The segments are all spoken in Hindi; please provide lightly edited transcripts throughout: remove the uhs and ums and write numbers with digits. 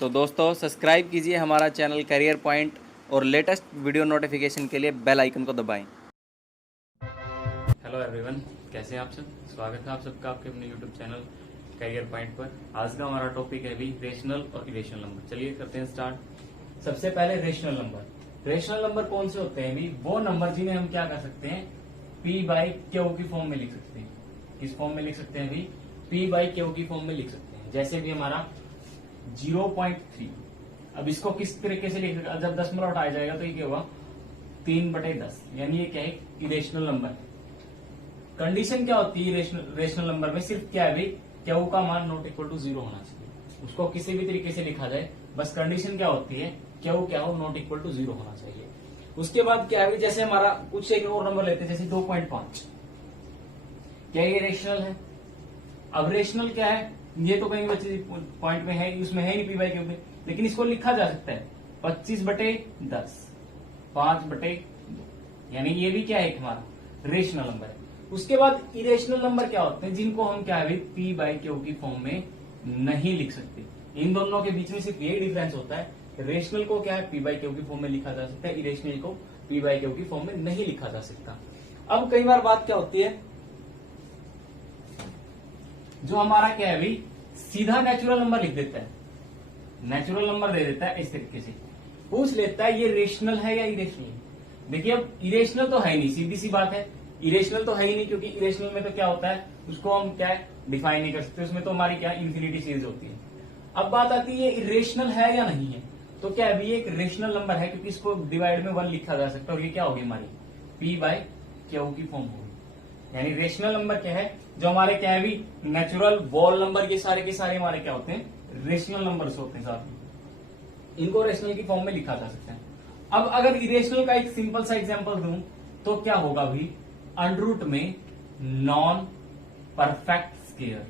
तो दोस्तों सब्सक्राइब कीजिए हमारा चैनल करियर पॉइंट और लेटेस्ट वीडियो नोटिफिकेशन के लिए बेल आइकन को दबाएं। हेलो एवरीवन, कैसे हैं आप सब। स्वागत है आप सबका आपके अपने यूट्यूब चैनल करियर पॉइंट पर। आज का हमारा टॉपिक है भी रेशनल और इरेशनल नंबर। चलिए करते हैं स्टार्ट। सबसे पहले रेशनल नंबर। रेशनल नंबर कौन से होते हैं भी? वो नंबर जिन्हें हम क्या कर सकते हैं, पी बाई क्यू की फॉर्म में लिख सकते हैं। किस फॉर्म में लिख सकते हैं भी? पी बाई क्यू की फॉर्म में लिख सकते हैं। जैसे भी हमारा 0.3। अब इसको किस तरीके से लिखेगा? जब 10 में लौटाया जाएगा तो ये क्या होगा? 3/10, यानी ये क्या है? इरेशनल नंबर है। कंडीशन क्या होती है रेशनल नंबर में? सिर्फ क्या है भाई, क्यू का मान नॉट इक्वल टू 0 होना चाहिए। उसको किसी भी तरीके से लिखा जाए, बस कंडीशन क्या होती है, क्यू क्या हो, नॉट इक्वल टू 0 होना चाहिए। उसके बाद क्या है, जैसे हमारा कुछ एक और नंबर लेते हैं, जैसे 2.5। क्या ये रेशनल है? अब रेशनल क्या है, ये तो कहीं बच्चे पॉइंट में है, उसमें है नहीं पी बाई क्यू में, लेकिन इसको लिखा जा सकता है 25/10, 5/2, यानी ये भी क्या है, एक हमारा रेशनल नंबर है। उसके बाद इरेशनल नंबर क्या होते हैं, जिनको हम क्या है पी बाई क्यू की फॉर्म में नहीं लिख सकते। इन दोनों के बीच में सिर्फ यही डिफरेंस होता है, रेशनल को क्या है पी बाई क्यू की फॉर्म में लिखा जा सकता है, इरेशनल को पी बाई क्यू की फॉर्म में नहीं लिखा जा सकता। अब कई बार बात क्या होती है, जो हमारा क्या है भाई, सीधा नेचुरल नंबर लिख देता है, नेचुरल नंबर दे देता है, इस तरीके से पूछ लेता है ये रेशनल है या इरेशनल। देखिए अब इरेशनल तो है ही नहीं, सीधी सी बात है, इरेशनल तो है ही नहीं, क्योंकि इरेशनल में तो क्या होता है, उसको हम क्या है डिफाइन नहीं कर सकते, उसमें तो हमारी क्या इन्फिनिटी सीरीज होती है। अब बात आती है इरेशनल है या नहीं है, तो क्या अभी एक रेशनल नंबर है, क्योंकि इसको डिवाइड में 1 लिखा जा सकता है, और ये क्या होगी हमारी पी बाई क्यू की फॉर्म होगी। यानी रेशनल नंबर क्या है, जो हमारे क्या है भी नेचुरल वॉल नंबर, ये सारे के सारे हमारे क्या होते हैं, रेशनल नंबर्स होते हैं साथ में, इनको रेशनल की फॉर्म में लिखा जा सकता है। अब अगर इरेशनल का एक सिंपल सा एग्जांपल दूं तो क्या होगा भी, अंडर में नॉन परफेक्ट स्केयर।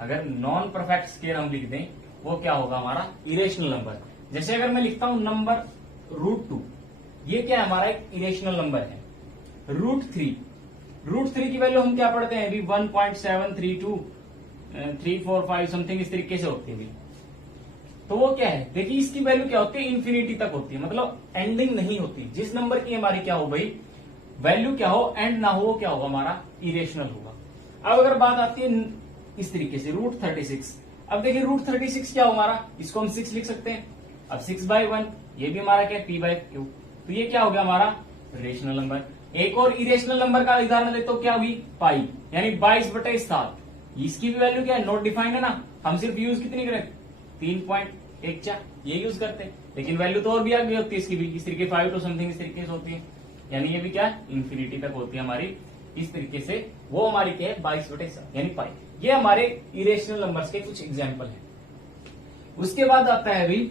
अगर नॉन परफेक्ट स्केयर हम लिख दें, वो क्या होगा हमारा इरेशनल नंबर। जैसे अगर मैं लिखता हूं नंबर √2, ये क्या है हमारा एक इरेशनल नंबर है। √3 की वैल्यू हम क्या पढ़ते हैं अभी, 1.732 345 समथिंग इस तरीके से होती है अभी। तो वो क्या है, देखिए इसकी वैल्यू क्या होती है, इन्फिनिटी तक होती है, मतलब एंडिंग नहीं होती। जिस नंबर की हमारी क्या हो भाई वैल्यू क्या हो, एंड ना हो, वो क्या होगा हमारा इरेशनल होगा। अब अगर बात आती है इस तरीके से √36, अब देखिए √36 क्या हो हमारा, इसको हम 6 लिख सकते हैं। अब 6/1, ये भी हमारा क्या है पी बाई क्यू, तो ये क्या हो गया हमारा रेशनल नंबर। एक और इरेशनल नंबर का उदाहरण देते हो, क्या होगी पाई, यानी 22/7। इसकी भी वैल्यू क्या है, नॉट डिफाइंड है ना, हम सिर्फ यूज कितनी करें 3.14 ये यूज करते हैं, लेकिन वैल्यू तो और भी आगे होती है इसकी भी, इस तरीके 5 to समथिंग इस तरीके से होती है, यानी ये भी क्या इन्फिनिटी तक होती है हमारी इस तरीके से। वो हमारी क्या है 22/7 यानी पाई। ये हमारे इरेशनल नंबर्स के कुछ एग्जाम्पल है। उसके बाद आता है अभी,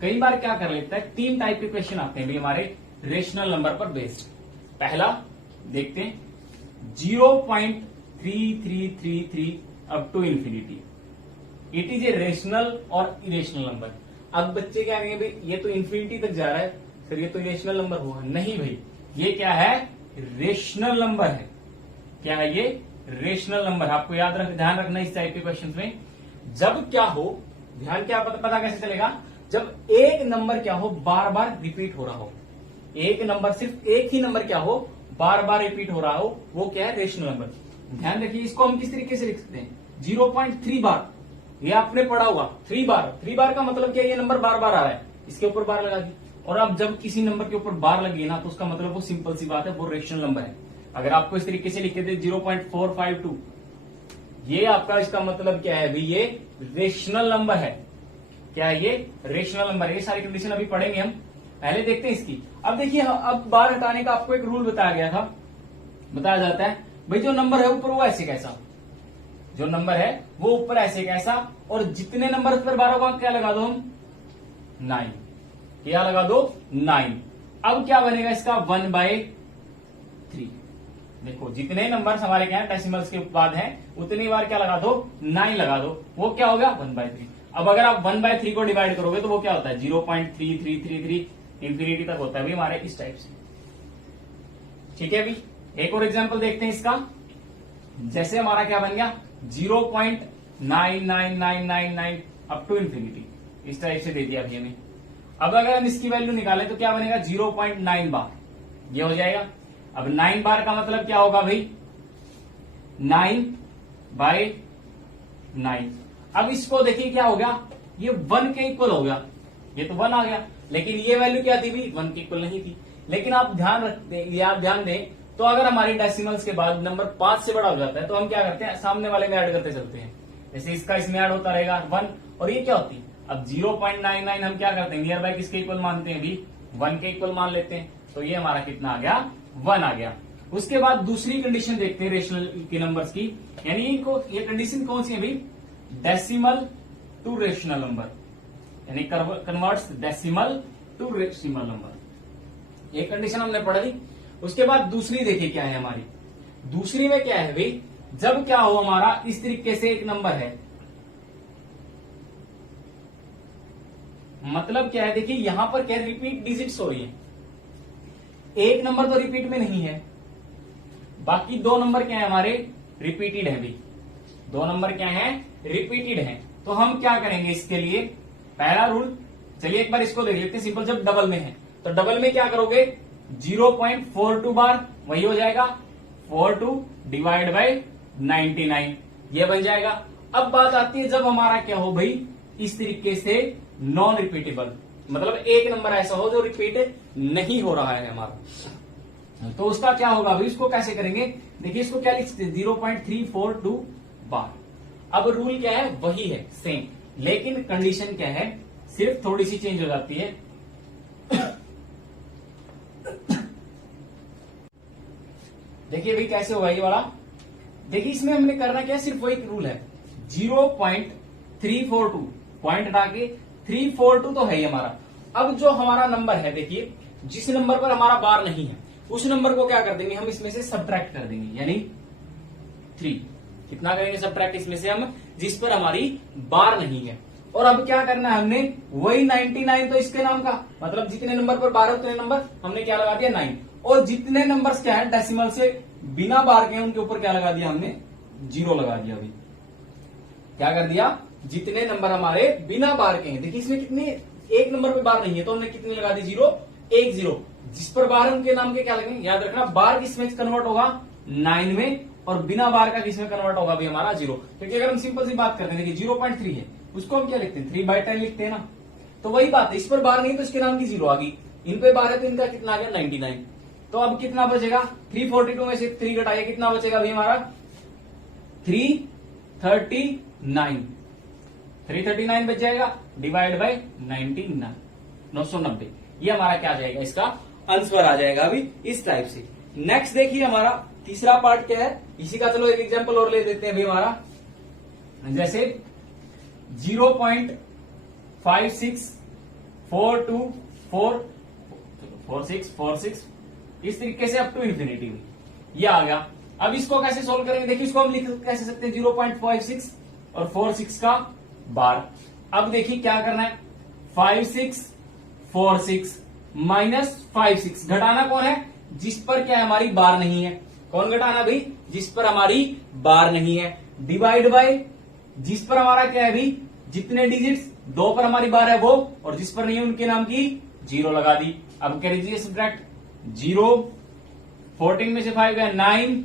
कई बार क्या कर लेता है, 3 टाइप के क्वेश्चन आते हैं भी हमारे रेशनल नंबर पर बेस्ड। पहला देखते हैं 0.3333 up to infinity, it is a rational और इरेशनल नंबर। अब बच्चे क्या कहेंगे भाई ये तो इन्फिनिटी तक जा रहा है, फिर ये तो इरेशनल नंबर हुआ। नहीं भाई, ये क्या है रेशनल नंबर है। क्या है ये रेशनल नंबर। आपको ध्यान रखना इस टाइप के क्वेश्चन में, जब क्या हो, ध्यान क्या पता कैसे चलेगा, जब एक नंबर क्या हो बार बार रिपीट हो रहा हो, एक नंबर सिर्फ एक ही नंबर क्या हो बार बार रिपीट हो रहा हो, वो क्या है रेशनल नंबर। ध्यान रखिए इसको हम किस तरीके से लिख सकते हैं, 0.3 बार, ये आपने पढ़ा हुआ 3 बार का मतलब क्या है, ये नंबर बार बार आ रहा है, इसके ऊपर बार लगा दी। और अब जब किसी नंबर के ऊपर बार लगी ना, तो उसका मतलब वो सिंपल सी बात है, वो रेशनल नंबर है। अगर आपको इस तरीके से लिखे थे 0.452, ये आपका इसका मतलब क्या है भाई, ये रेशनल नंबर है। क्या है ये रेशनल नंबर है। ये सारी कंडीशन अभी पढ़ेंगे हम, पहले देखते हैं इसकी। अब देखिए, अब बार हटाने का आपको एक रूल बताया गया था, बताया जाता है भाई जो नंबर है ऊपर वो ऐसे कैसा, जो नंबर है वो ऊपर ऐसे कैसा, और जितने नंबर पर बार होगा क्या लगा दो हम 9, क्या लगा दो 9। अब क्या बनेगा इसका 1/3। देखो जितने नंबर हमारे क्या है डेसिमल्स के बाद हैं, उतनी बार क्या लगा दो 9 लगा दो, वो क्या हो गया 1/3। अब अगर आप 1/3 को डिवाइड करोगे तो वो क्या होता है 0.3333 इन्फिनिटी तक होता है भी हमारे इस टाइप से। ठीक है भी, एक और एग्जांपल देखते हैं इसका। जैसे हमारा क्या बन गया 0.99999 अप टू इन्फिनिटी, इस टाइप से दे दिया अभी हमें। अब अगर हम इसकी वैल्यू निकालें तो क्या बनेगा 0.9 बार, ये हो जाएगा। अब 9 बार का मतलब क्या होगा भाई 9/9। अब इसको देखिए क्या हो गया, ये 1 के इक्वल हो गया, ये तो 1 आ गया, लेकिन ये वैल्यू क्या थी भाई 1 के इक्वल नहीं थी। लेकिन आप ध्यान दें तो अगर हमारी डेसिमल्स के बाद नंबर 5 से बड़ा हो जाता है तो हम क्या करते हैं सामने वाले में ऐड करते चलते हैं, जैसे इसका इसमें ऐड होता रहेगा 1, और ये क्या होती है अब 0.99 हम क्या करते हैं नियर बाय किसके इक्वल मानते हैं भी 1 के इक्वल मान लेते हैं, तो ये हमारा कितना आ गया 1 आ गया। उसके बाद दूसरी कंडीशन देखते हैं रेशनल के नंबर्स की, यानी इनको ये कंडीशन कौन सी है भाई डेसिमल टू रेशनल नंबर, यानी converts decimal to rational number, ये कंडीशन हमने पढ़ ली। उसके बाद दूसरी देखिए क्या है हमारी, दूसरी में क्या है भाई जब क्या हो हमारा इस तरीके से एक नंबर है, मतलब क्या है देखिए यहां पर क्या रिपीट डिजिट्स हो रही है, एक नंबर तो रिपीट में नहीं है, बाकी 2 नंबर क्या है हमारे रिपीटेड है भाई, 2 नंबर क्या है रिपीटेड है। तो हम क्या करेंगे इसके लिए पहला रूल, चलिए एक बार इसको देख लेते हैं सिंपल। जब डबल में है तो डबल में क्या करोगे 0.42 बार, वही हो जाएगा 42 डिवाइड बाय 99, ये बन जाएगा। अब बात आती है जब हमारा क्या हो भाई इस तरीके से नॉन रिपीटेबल, मतलब एक नंबर ऐसा हो जो रिपीट नहीं हो रहा है हमारा, तो उसका क्या होगा अभी इसको कैसे करेंगे देखिए, इसको क्या लिख सकते 0.342 बार। अब रूल क्या है वही है सेम, लेकिन कंडीशन क्या है सिर्फ थोड़ी सी चेंज हो जाती है। देखिए भाई कैसे होगा ये वाला, देखिए इसमें हमने करना क्या है सिर्फ वही रूल है 0.342 पॉइंट हटा के 342 तो है ही हमारा। अब जो हमारा नंबर है देखिए जिस नंबर पर हमारा बार नहीं है उस नंबर को क्या कर देंगे हम इसमें से सब्ट्रैक्ट कर देंगे, यानी 3 कितना करेंगे सब्ट्रैक्ट इसमें से हम जिस पर हमारी बार नहीं है। और अब क्या करना है हमने वही 99 तो इसके नाम का, मतलब जितने नंबर पर बार है उतने नंबर हमने क्या लगा दिया 9, और जितने नंबर्स क्या है डेसिमल से बिना बार के उनके ऊपर क्या लगा दिया हमने 0 लगा दिया। अभी क्या कर दिया जितने नंबर हमारे बिना बार के हैं, देखिए इसमें कितने एक नंबर पे बार नहीं है तो हमने कितने लगा दी 0 1 0, जिस पर बार है उनके नाम के क्या लगेंगे, याद रखना बार किसमें कन्वर्ट होगा 9 में, और बिना बार का किसमें कन्वर्ट होगा भी हमारा 0, क्योंकि अगर हम सिंपल सी बात करते हैं देखिए 0.3 है उसको हम क्या लिखते हैं 3/10 लिखते हैं ना, तो वही बात है इस पर बार नहीं तो इसके नाम की 0 आ गई, इन पे बार है तो इनका कितना आ गया 99। तो अब कितना बचेगा 342 में से 3 घटाइए कितना बचेगा अभी हमारा 339 बच जाएगा डिवाइड बाय 99 990, ये हमारा क्या आ जाएगा इसका आंसर आ जाएगा अभी इस टाइप से। नेक्स्ट देखिए हमारा तीसरा पार्ट क्या है, इसी का चलो एक एग्जांपल और ले देते हैं अभी हमारा, जैसे 0.5642446 इस तरीके से अप टू इन्फिनिटी ये आ गया। अब इसको कैसे सोल्व करेंगे देखिए, इसको हम लिख कैसे सकते हैं 0.56 और 46 का बार। अब देखिए क्या करना है 5646 माइनस 56, घटाना कौन है जिस पर क्या है हमारी बार नहीं है, कौन घटाना भाई जिस पर हमारी बार नहीं है, डिवाइड बाय जिस पर हमारा क्या है भाई जितने डिजिट्स 2 पर हमारी बार है वो, और जिस पर नहीं है उनके नाम की 0 लगा दी। अब कर लीजिए सब्ट्रैक्ट 0 14 में से 5 गया 9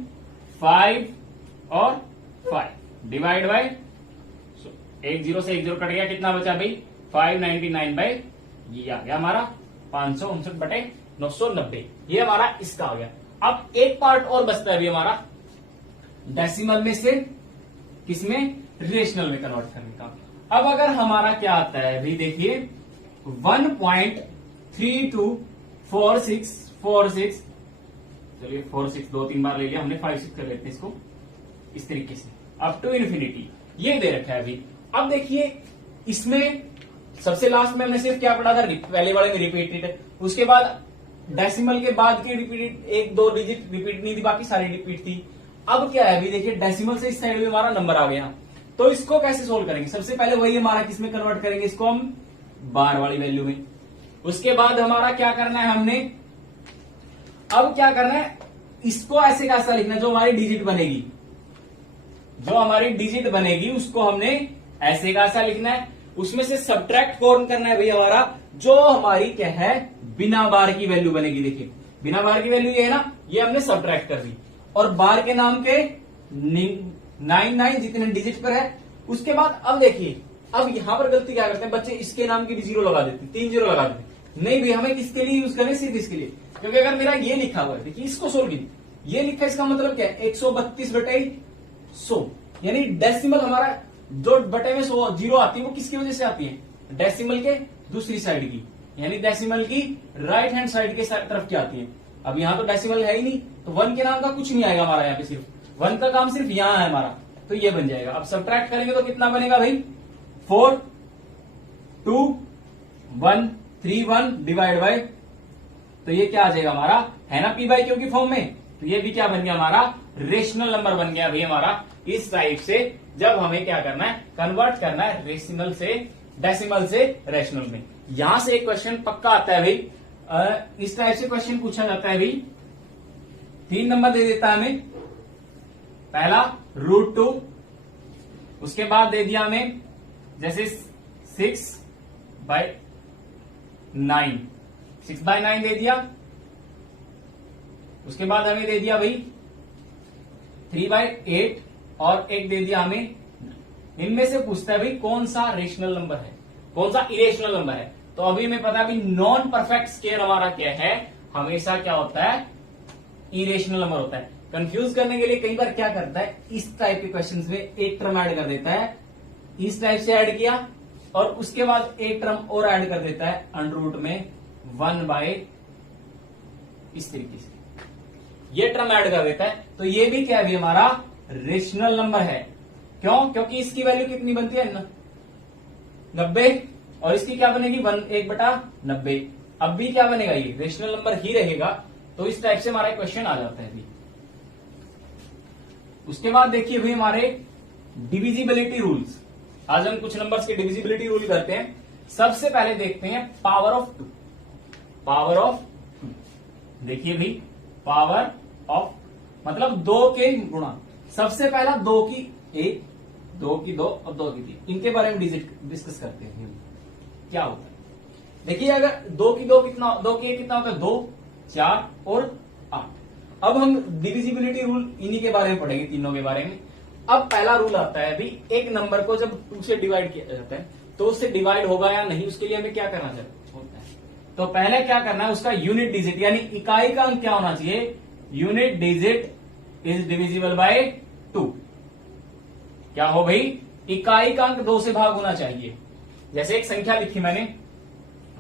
5 और 5 डिवाइड बाय 1 0 से 1 0 कट गया, कितना बचा भाई 599 बाय ये आ गया हमारा 559/990, ये हमारा इसका आ गया। अब एक पार्ट और बचता है अभी हमारा डेसिमल में से किसमें रेशनल में कन्वर्ट करने का। अब अगर हमारा क्या आता है अभी देखिए 1.324646, चलिए 46 2-3 बार ले लिया हमने, 5 6 कर लेते हैं इसको इस तरीके से अप टू इन्फिनिटी, ये दे रखा है अभी। अब देखिए इसमें सबसे लास्ट में हमने सिर्फ क्या पढ़ा था पहले वाले में रिपीटेड, उसके बाद डेसिमल के बाद की रिपीटेड 1-2 डिजिट रिपीट नहीं थी, बाकी सारी रिपीट थी। अब क्या है अभी देखिए डेसिमल से इस साइड में हमारा नंबर आ गया, तो इसको कैसे सोल्व करेंगे, सबसे पहले वही हमारा किसमें कन्वर्ट करेंगे इसको हम बार वाली वैल्यू में। उसके बाद हमारा क्या करना है हमने, अब क्या करना है इसको ऐसे कैसा लिखना जो हमारी डिजिट बनेगी, जो हमारी डिजिट बनेगी उसको हमने ऐसे कैसा लिखना है। उसमें से सब्ट्रैक्ट कौन करना है भाई हमारा, जो हमारी क्या है बिना बार की वैल्यू बनेगी। देखिए बिना बार की वैल्यू ये है ना, ये हमने सब्ट्रैक्ट कर दी, और बार के नाम के 99 जितने डिजिट पर है। उसके बाद अब देखिए, अब यहां पर गलती क्या करते हैं बच्चे, इसके नाम की भी 0 लगा देते, 3 0 लगा देते। नहीं भाई, हमें किसके लिए यूज करें, सिर्फ इसके लिए, क्योंकि अगर मेरा ये लिखा हुआ है, देखिए इसको सोल्व कीजिए, ये लिखा है, इसका मतलब क्या है 132/100, यानी डेसिमल हमारा जो बटे में 100 0 आती है वो किसकी वजह से आती है, डेसिमल के दूसरी साइड की, यानी डेसिमल की राइट हैंड साइड के तरफ की आती है। अब यहाँ तो डेसिमल है ही नहीं, तो 1 के नाम का कुछ नहीं आएगा हमारा, यहाँ पे सिर्फ 1 का काम सिर्फ यहां है हमारा, तो ये बन जाएगा। अब सब्ट्रैक्ट करेंगे तो कितना बनेगा भाई, 4 2 1 3 1 डिवाइड बाय, तो ये क्या आ जाएगा हमारा, है ना पी बाई क्यू की फॉर्म में, तो ये भी क्या बन गया हमारा, रेशनल नंबर बन गया भाई हमारा। इस टाइप से जब हमें क्या करना है, कन्वर्ट करना है डेसिमल से रेशनल में। यहां से एक क्वेश्चन पक्का आता है भाई, इस टाइप से क्वेश्चन पूछा जाता है भाई, 3 नंबर दे देता है हमें, पहला √2, उसके बाद दे दिया हमें जैसे 6/9 दे दिया, उसके बाद हमें दे दिया भाई 3/8, और एक दे दिया हमें। इनमें से पूछता है भाई कौन सा रेशनल नंबर है, कौन सा इरेशनल नंबर है। तो अभी हमें पता है भाई नॉन परफेक्ट स्केयर हमारा क्या है, हमेशा क्या होता है, इरेशनल नंबर होता है। कंफ्यूज करने के लिए कई बार क्या करता है, इस टाइप के क्वेश्चंस में एक टर्म ऐड कर देता है, इस टाइप से ऐड किया, और उसके बाद एक टर्म और ऐड कर देता है अंडर में 1/, इस तरीके से ये टर्म ऐड कर देता है। तो ये भी क्या है हमारा रेशनल नंबर है। क्यों, क्योंकि इसकी वैल्यू कितनी बनती है 90, और इसकी क्या बनेगी 1/90। अब भी क्या बनेगा, ये रेशनल नंबर ही रहेगा। तो इस टाइप से हमारा क्वेश्चन आ जाता है अभी। उसके बाद देखिए भाई हमारे डिविजिबिलिटी रूल्स, आज हम कुछ नंबर्स के डिविजिबिलिटी रूल करते हैं। सबसे पहले देखते हैं पावर ऑफ 2। पावर ऑफ 2, देखिए भाई पावर ऑफ मतलब 2 के गुणा। सबसे पहला 2 की 1, 2 की 2 और 2 की 3, इनके बारे में डिस्कस करते हैं क्या होता है। देखिए अगर 2 की 2 कितना, 2 की 1 कितना होता है, 2 4 और 8। अब हम डिविजिबिलिटी रूल इन्हीं के बारे में पढ़ेंगे, तीनों के बारे में। अब पहला रूल आता है अभी, एक नंबर को जब 2 से डिवाइड किया जाता है तो उससे डिवाइड होगा या नहीं, उसके लिए हमें क्या करना होता है। तो पहले क्या करना है, उसका यूनिट डिजिट यानी इकाई का अंक क्या होना चाहिए, unit digit is divisible bye 2। क्या हो भाई, इकाई का अंक 2 से भाग होना चाहिए। जैसे एक संख्या लिखी मैंने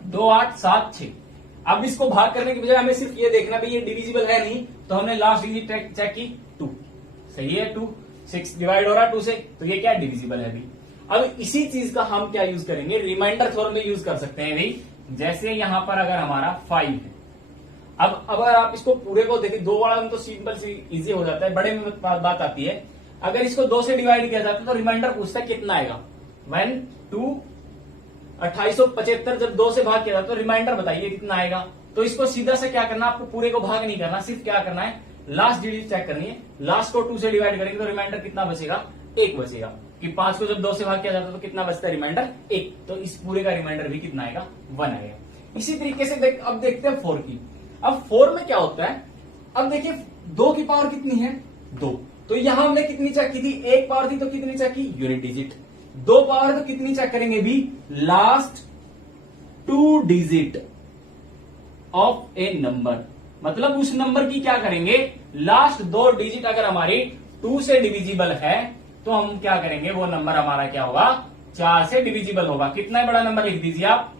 2 8 7 6। अब इसको भाग करने की बजाय हमें सिर्फ ये देखना भाई ये डिविजिबल है नहीं, तो हमने लास्ट डिजिट चेक की 2, सही है 2, 6 डिवाइड हो रहा है 2 से, तो ये क्या डिविजिबल है अभी। अब इसी चीज का हम क्या यूज करेंगे, रिमाइंडर थ्योरम में यूज कर सकते हैं भाई। जैसे यहां पर अगर हमारा 5 है, अब अगर आप इसको पूरे को देखें, 2 वाला तो सिंपल सी इजी हो जाता है, बड़े में बात आती है। अगर इसको 2 से डिवाइड किया जाता है तो रिमाइंडर पूछता है कितना आएगा, 1 2 2875। जब 2 से भाग किया जाता है तो रिमाइंडर बताइए कितना आएगा। तो इसको सीधा से क्या करना, आपको पूरे को भाग नहीं करना, सिर्फ क्या करना है लास्ट डिजिट चेक करनी है। लास्ट को 2 से डिवाइड करेंगे तो रिमाइंडर कितना बचेगा, 1 बचेगा। कि 5 को जब 2 से भाग किया जाता है तो कितना बचता है रिमाइंडर, 1। तो इस पूरे का रिमाइंडर भी कितना आएगा, 1 आएगा। इसी तरीके से अब देखते हैं 4 की। अब 4 में क्या होता है, अब देखिए 2 की पावर कितनी है, 2। तो यहां हमने कितनी चेक की थी, 1 पावर थी तो कितनी चेक की, यूनिट डिजिट। 2 पावर तो कितनी चेक करेंगे भी, last 2 digit of A number. मतलब उस नंबर की क्या करेंगे, लास्ट 2 डिजिट अगर हमारी 2 से डिविजिबल है तो हम क्या करेंगे, वो नंबर हमारा क्या होगा, 4 से डिविजिबल होगा। कितना बड़ा नंबर लिख दीजिए आप,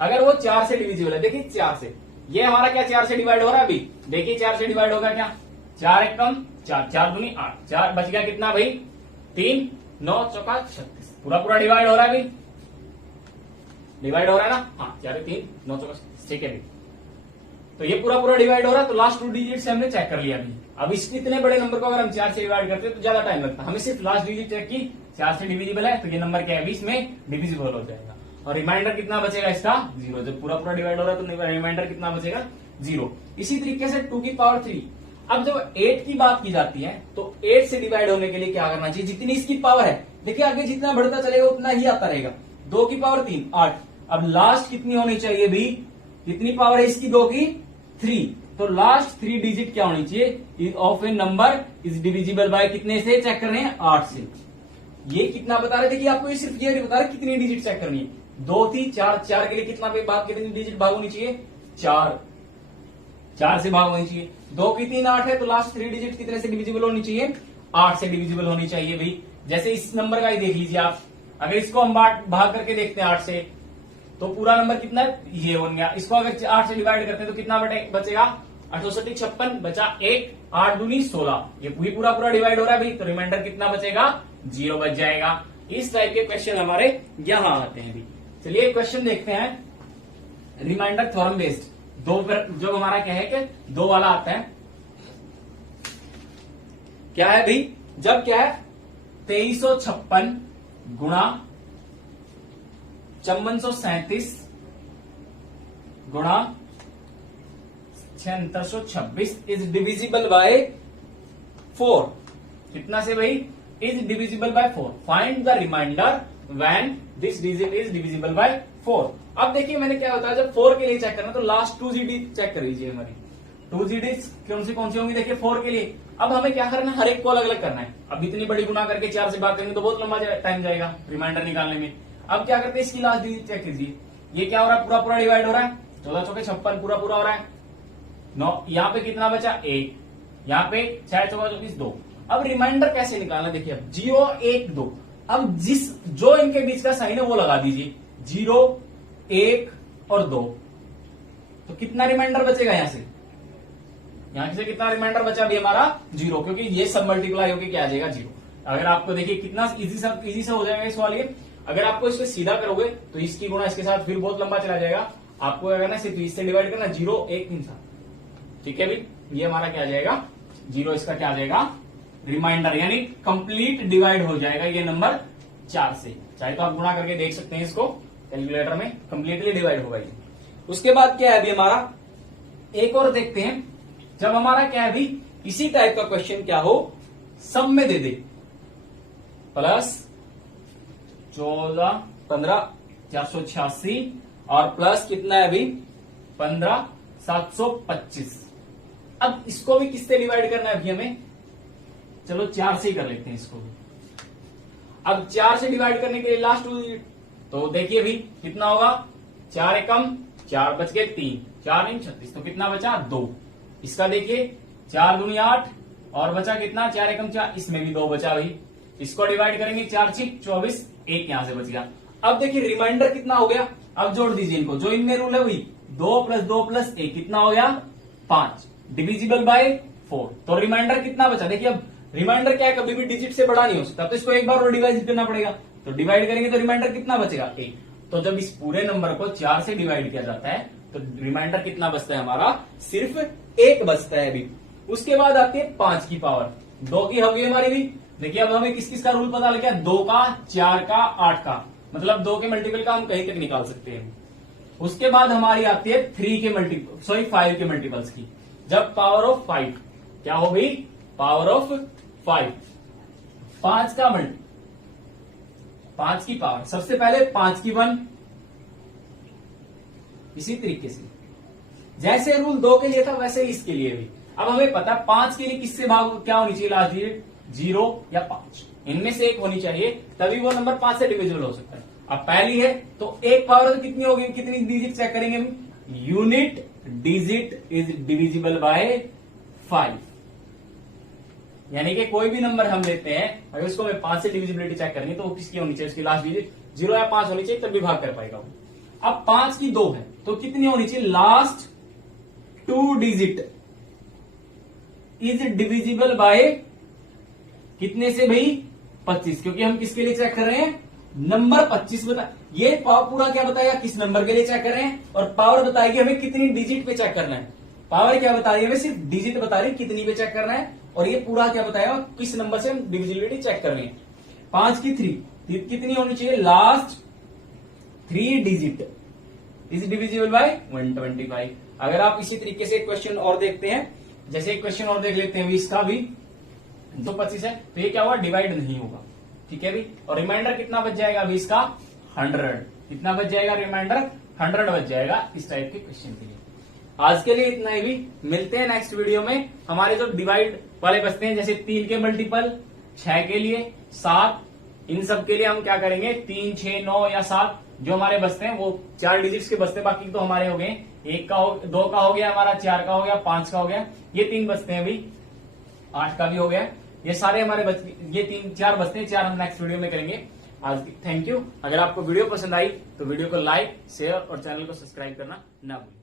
अगर वो 4 से डिविजिबल है, देखिए 4 से, ये हमारा क्या 4 से डिवाइड हो रहा है अभी, देखिए 4 से डिवाइड होगा क्या, 4 1 कम 4, 4 दूनी 8, 4 बच गया कितना भाई 3, 9 चौका 36। पूरा डिवाइड हो रहा है भाई, डिवाइड हो रहा है ना, हाँ 4 3 9 चौका 6 है। तो ये पूरा डिवाइड हो रहा है, तो लास्ट 2 डिजिट से हमने चेक कर लिया अभी। अब इस इतने बड़े नंबर को अगर हम 4 से डिवाइड करते हैं तो ज्यादा टाइम लगता है, हमें सिर्फ लास्ट डिजिट चेक की, 4 से डिविजिबल है तो ये नंबर क्या है, 20 में डिविजिबल हो जाएगा। और रिमाइंडर कितना बचेगा इसका, 0। जब पूरा डिवाइड हो रहा है तो रिमाइंडर कितना बचेगा, 0। इसी तरीके से 2 की पावर 3। अब जब 8 की बात की जाती है तो 8 से डिवाइड होने के लिए क्या करना चाहिए, जितनी इसकी पावर है, देखिए आगे जितना बढ़ता चलेगा उतना ही आता रहेगा। 2 की पावर 3, 8। अब लास्ट कितनी होनी चाहिए भी, कितनी पावर है इसकी 2 की 3, तो लास्ट 3 डिजिट क्या होनी चाहिए of A number is divisible bye कितने से चेक कर रहे हैं, 8 से। ये कितना बता रहे थे कि आपको ये सिर्फ ये बता रहे कितनी डिजिट चेक करनी है। 2 थी 4, 4 के लिए कितना पे भाग, कितनी डिजिट भाग होनी चाहिए, 4, 4 से भाग होनी चाहिए। 2 की 3 8 है, तो लास्ट 3 डिजिट कितने से डिविजिबल होनी चाहिए, 8 से डिविजिबल होनी चाहिए भाई। जैसे इस नंबर का ही देख लीजिए आप, अगर इसको हम भाग करके देखते हैं 8 से, तो पूरा नंबर कितना है, ये बन गया। इसको अगर 8 से डिवाइड करते हैं तो कितना बचेगा, 68 56 बचा 1, 8 दूनी 16, ये पूरा डिवाइड हो रहा है भाई, तो रिमाइंडर कितना बचेगा, 0 बच जाएगा। इस टाइप के क्वेश्चन हमारे यहां आते हैं भी। चलिए क्वेश्चन देखते हैं, रिमाइंडर थ्योरम बेस्ड, दो पर जो हमारा क्या है कि 2 वाला आता है। क्या है भाई, जब क्या है 2356 गुणा 5437 गुणा 7626 इज डिविजिबल बाय 4, कितना से भाई, is divisible by 4, find the remainder when this digit is divisible by 4। अब देखिए मैंने क्या बताया, जब 4 के लिए चेक करना तो लास्ट 2 डिजिट चेक कर लीजिए हमारी। 2 डिजिट कौन सी होंगी, देखिए 4 के लिए अब हमें क्या करना है, हर एक को अलग अलग करना है। अब इतनी बड़ी गुना करके 4 से भाग करेंगे तो बहुत लंबा टाइम जाएगा रिमाइंडर निकालने में। अब क्या करते हैं, इसकी लास्ट डिजिट चेक कीजिए, ये क्या हो रहा है, पूरा डिवाइड हो रहा है, 14 चौके 56 पूरा हो रहा है। 9 यहाँ पे कितना बचा, 1, यहाँ पे 6 चौका 24 2। अब रिमाइंडर कैसे निकालना, देखिए अब 0 1 2, अब जो इनके बीच का साइन है वो लगा दीजिए, 0 1 और 2, तो कितना रिमाइंडर बचेगा यहां से कितना रिमाइंडर बचा भी हमारा, 0, क्योंकि ये सब मल्टीप्लाई होकर क्या आ जाएगा, 0। अगर आपको देखिए कितना इजी से हो जाएगा इस वाले, अगर आपको इसको सीधा करोगे तो इसकी गुणा इसके साथ फिर बहुत लंबा चला जाएगा। आपको अगर ना सिर्फ इससे डिवाइड करना, 0 1 3 7, ठीक है भाई, ये हमारा क्या आ जाएगा, 0, इसका क्या आ जाएगा, रिमाइंडर, यानी कंप्लीट डिवाइड हो जाएगा ये नंबर 4 से। चाहे तो आप गुणा करके देख सकते हैं इसको कैलकुलेटर में, कंप्लीटली डिवाइड होगा ये। उसके बाद क्या है अभी हमारा, एक और देखते हैं, जब हमारा क्या है अभी इसी टाइप का क्वेश्चन क्या हो, सब में दे दे प्लस 14 15 486 और प्लस कितना है अभी 15 725। अब इसको भी किससे डिवाइड करना है अभी हमें, चलो 4 से ही कर लेते हैं इसको भी। अब 4 से डिवाइड करने के लिए लास्ट 2 डिजिट, तो देखिए अभी कितना होगा, 4 एकम 4 बच गए 3, 4 नहीं 36, तो कितना बचा 2। इसका देखिए 4 दूनी 8 और बचा कितना, 4 एकम 4, इसमें भी 2 बचा भाई। इसको डिवाइड करेंगे 4 6 24, 1 यहां से बच गया। अब देखिए रिमाइंडर कितना हो गया, अब जोड़ दीजिए इनको, जो इनमें रूल है वही 2 + 2 + 1 कितना हो गया 5, डिविजिबल बाय 4। तो रिमाइंडर कितना बचा, देखिए अब रिमाइंडर क्या है, कभी भी डिजिट से बड़ा नहीं हो सकता, तो इसको एक बार और डिवाइड करना पड़ेगा, तो डिवाइड करेंगे तो रिमाइंडर कितना बचेगा 1। तो जब इस पूरे नंबर को 4 से डिवाइड किया जाता है तो रिमाइंडर कितना बचता है हमारा, सिर्फ 1 बचता है अभी। उसके बाद आती है 5 की पावर, 2 की होगी हमारी भी। देखिए अब हमें किस किस का रूल पता लग गया, 2 का 4 का 8 का, मतलब 2 के मल्टीपल का हम कहीं तक निकाल सकते हैं। उसके बाद हमारी आती है 5 के मल्टीपल्स की, जब पावर ऑफ 5 क्या हो गई, पावर ऑफ 5, 5 का मल्टी 5 की पावर, सबसे पहले 5 की 1, इसी तरीके से जैसे रूल 2 के लिए था वैसे ही इसके लिए भी। अब हमें पता है 5 के लिए किससे भाग क्या होनी चाहिए लास्ट डिजिट, 0 या 5, इनमें से एक होनी चाहिए, तभी वो नंबर 5 से डिविजिबल हो सकता है। अब पहली है तो एक पावर तो कितनी होगी, कितनी डिजिट चेक करेंगे हम, unit digit is divisible bye 5, यानी कि कोई भी नंबर हम लेते हैं अगर उसको हमें 5 से डिविजिबिलिटी चेक करनी है तो वो किसकी होनी चाहिए, उसकी लास्ट डिजिट 0 या 5 होनी चाहिए, तब भी भाग कर पाएगा वो। अब 5 की 2 है तो कितनी होनी चाहिए, last 2 digit is divisible bye कितने से भाई 25, क्योंकि हम किसके लिए चेक कर रहे हैं, नंबर 25 बता, ये पूरा क्या बताएगा किस नंबर के लिए चेक कर रहे हैं, और पावर बताएगी हमें कितनी डिजिट पे चेक करना है। पावर क्या बता रही है, हमें सिर्फ डिजिट बता रही है कितनी पे चेक करना है, और ये पूरा क्या बताएगा किस नंबर से हम डिविजिबिलिटी चेक कर रहे हैं। 5 की 3 कितनी होनी चाहिए, last 3 digit is divisible bye 125। अगर आप इसी तरीके से क्वेश्चन और देखते हैं जैसे एक क्वेश्चन और देख लेते हैं, 20 का भी 225 है, तो ये क्या होगा, डिवाइड नहीं होगा। ठीक है भी, और रिमाइंडर कितना बच जाएगा 20 का, 100। कितना बच जाएगा रिमाइंडर, 100 बच जाएगा इस टाइप के क्वेश्चन के लिए। आज के लिए इतना ही भी, मिलते हैं नेक्स्ट वीडियो में। हमारे जो डिवाइड वाले बचते हैं, जैसे 3 के मल्टीपल, 6 के लिए, 7, इन सब के लिए हम क्या करेंगे, 3, 6, 9 या 7 जो हमारे बचते हैं वो 4 डिजिट्स के बचते हैं, बाकी तो हमारे हो गए, 1 का 2 का हो गया हमारा, 4 का हो गया, 5 का हो गया, ये 3 बचते हैं अभी, 8 का भी हो गया, ये सारे हमारे ये 4 बचते हैं, 4 हम नेक्स्ट वीडियो में करेंगे। आज थैंक यू। अगर आपको वीडियो पसंद आई तो वीडियो को लाइक, शेयर और चैनल को सब्सक्राइब करना ना भूलें।